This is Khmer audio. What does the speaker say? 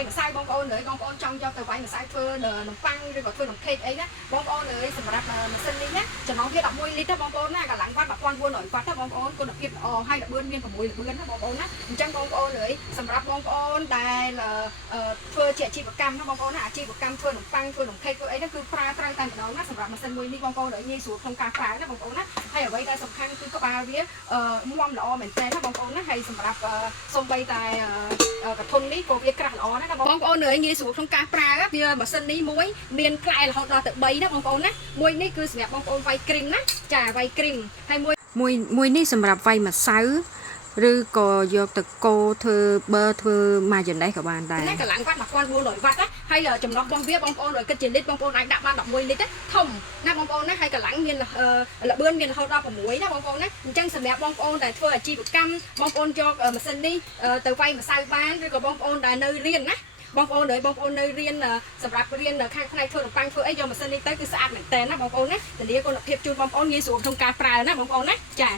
វាយម្សៅបងប្អូនអើយបងប្អូនចង់យកទៅវាយម្សៅធ្វើនំប៉័ងឬក៏ធ្វើនំខេកអីណាបងប្អូនអើយសម្រាប់ម៉ាស៊ីននេះណាចំណងវា11លីត្របងប្អូនណាកម្លាំងវ៉ាត់1400វ៉ាត់បងប្អូនគុណភាពល្អហើយល្បឿនមាន6ល្បឿនណាបងប្អូនណាអញ្ចឹងបងប្អូនអើយសម្រាប់បងប្អូនដែលធ្វើជាអាជីវកម្មណាបងប្អូនណាអាជីវកម្មធ្វើនំប៉័ងធ្វើនំខេកធ្វើអីណាគឺប្រើត្រូវតែម្ដងណាសម្រាប់ម៉ាស៊ីនមួយនេះបងប្អូនអើយងាយស្រួលក្នុងការប្រើណាបងប្អូនណាហើយអ្វីដែលសំខាន់គឺក្បាលវាមាំល្អមែនទែនណាបងប្អូនណាហើយសម្រាប់សំបីតែកធុននេះក៏វាក្រាស់ល្អណាស់បងប្អូនអើយងាយស្រួលក្នុងការប្រើវាម៉ាស៊ីននេះមួយមានផ្លែរហូតដល់ទៅ3ណាបងប្អូនណាមួយនេះគឺសម្រាប់បងប្អូនវាយគ្រីមណាចាវាយគ្រីមហើយមួយនេះសម្រាប់វាយម្សៅឬក៏យកទៅកូរធ្វើប៊ឺធ្វើម៉ាយ៉ូណេសក៏បានដែរកម្លាំងវ៉ាត់1400វ៉ាត់ណាហើយចំណុះរបស់វាបងប្អូនគិតជាលីត្របងប្អូនអាចដាក់បាន11លីត្រធំណាបងប្អូនណាហើយកម្លាំងមានល្បឿនមានរហូតដល់6ណាបងប្អូនណាអញ្ចឹងសម្រាប់បងប្អូនដែលធ្វើអាជីវកម្មបងប្អូនយកម៉ាស៊ីននេះទៅវាយម្សៅបានឬក៏បងប្អូនដែលនៅរៀនណាបងប្អូនអើយបងប្អូននៅរៀនសម្រាប់រៀនខាងផ្នែកធ្វើនំប៉័ងធ្វើអីយកម៉ាស៊ីននេះទៅគឺស្អាតមែនតើណាបងប្អូនណាធានាគុណភាពជូនបងប្អូនងាយស្រួលក្នុងការប្រើណាបងប្អូនណាចា